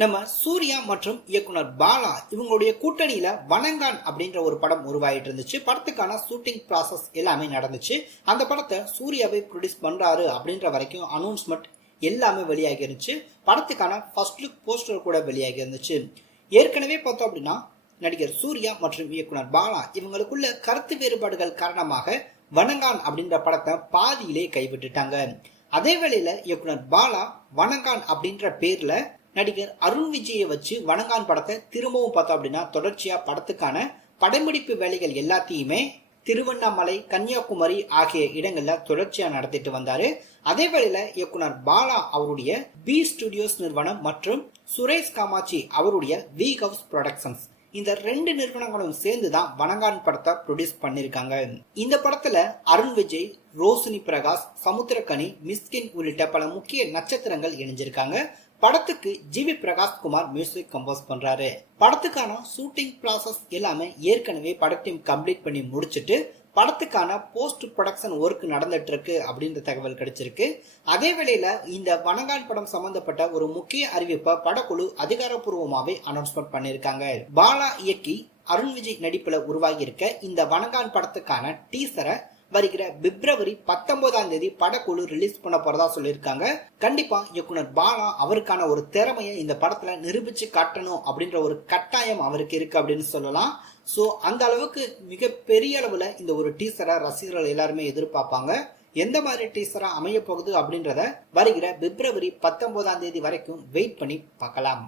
நம்ம சூர்யா மற்றும் இயக்குனர் பாலா இவங்களுடைய கூட்டணியில வணங்கான் அப்படின்ற ஒரு படம் உருவாயிட்டு இருந்துச்சு. படத்துக்கான ஷூட்டிங் ப்ராசஸ் எல்லாமே நடந்துச்சு. அந்த படத்தை சூர்யாவை ப்ரொடியூஸ் பண்றாரு அப்படின்ற வரைக்கும் அனௌன்ஸ்மெண்ட் எல்லாமே வெளியாகி இருந்துச்சு. படத்துக்கான ஃபர்ஸ்ட் லுக் போஸ்டர் கூட வெளியாகி இருந்துச்சு. ஏற்கனவே பார்த்தோம் அப்படின்னா நடிகர் சூர்யா மற்றும் இயக்குனர் பாலா இவங்களுக்குள்ள கருத்து வேறுபாடுகள் காரணமாக வணங்கான் அப்படின்ற படத்தை பாதியிலே கைவிட்டுட்டாங்க. அதே வேளையில இயக்குனர் பாலா வணங்கான் அப்படின்ற பேர்ல நடிகர் அருண் விஜயை வச்சு வணங்கான் படத்தை திரும்பவும் பார்த்தோம் அப்படின்னா தொடர்ச்சியா படத்துக்கான படம்பிடிப்பு வேலைகள் எல்லாத்தையுமே திருவண்ணாமலை, கன்னியாகுமரி ஆகிய இடங்கள்ல தொடர்ச்சியா நடத்திட்டு வந்தாரு. அதே வேளையில இயக்குனர் பாலா அவருடைய பி ஸ்டுடியோஸ் நிறுவனம் மற்றும் சுரேஷ் காமாட்சி அவருடைய வி ஹவுஸ் ப்ரொடக்ஷன்ஸ் இந்த 2 நிறுவனங்களும் சேர்ந்துதான் வணங்கான் படத்தை ப்ரொடியூஸ் பண்ணிருக்காங்க. இந்த படத்துல அருண் விஜய், ரோஷினி பிரகாஷ், சமுத்திரக்கனி, மிஸ்கின் உள்ளிட்ட பல முக்கிய நட்சத்திரங்கள் இணைஞ்சிருக்காங்க. படத்துக்கு ஜிவி பிரகாஷ் குமார் மியூசிக் கம்போஸ் பண்றாரு. படத்துக்கான ஷூட்டிங் ப்ராசஸ் எல்லாமே ஏற்கனவே படத்தையும் கம்ப்ளீட் பண்ணி முடிச்சிட்டு படத்துக்கான போஸ்ட் ப்ரொடக்ஷன் ஒர்க் நடந்துட்டு இருக்கு அப்படின்ற தகவல் கிடைச்சிருக்கு. அதே வேளையில இந்த வணங்கான் படம் சம்பந்தப்பட்ட ஒரு முக்கிய அறிவிப்பை படக்குழு அதிகாரப்பூர்வமாவே அனௌன்ஸ்மெண்ட் பண்ணிருக்காங்க. பாலா இயக்கி அருண் விஜய் நடிப்புல உருவாகி இருக்க இந்த வணங்கான் படத்துக்கான டீசரை வருகிற பிப்ரவரி 19 படக்குழு ரிலீஸ் பண்ண போறதா சொல்லியிருக்காங்க. கண்டிப்பா இயக்குனர் பாலா அவருக்கான ஒரு திறமையை இந்த படத்துல நிரூபிச்சு காட்டணும் அப்படின்ற ஒரு கட்டாயம் அவருக்கு இருக்கு அப்படின்னு சொல்லலாம். சோ அந்த அளவுக்கு மிக பெரிய அளவுல இந்த ஒரு டீசரை ரசிகர்கள் எல்லாருமே எதிர்பார்ப்பாங்க. எந்த மாதிரி டீசரா அமைய போகுது அப்படின்றத வருகிற பிப்ரவரி 19 வரைக்கும் வெயிட் பண்ணி பார்க்கலாம்.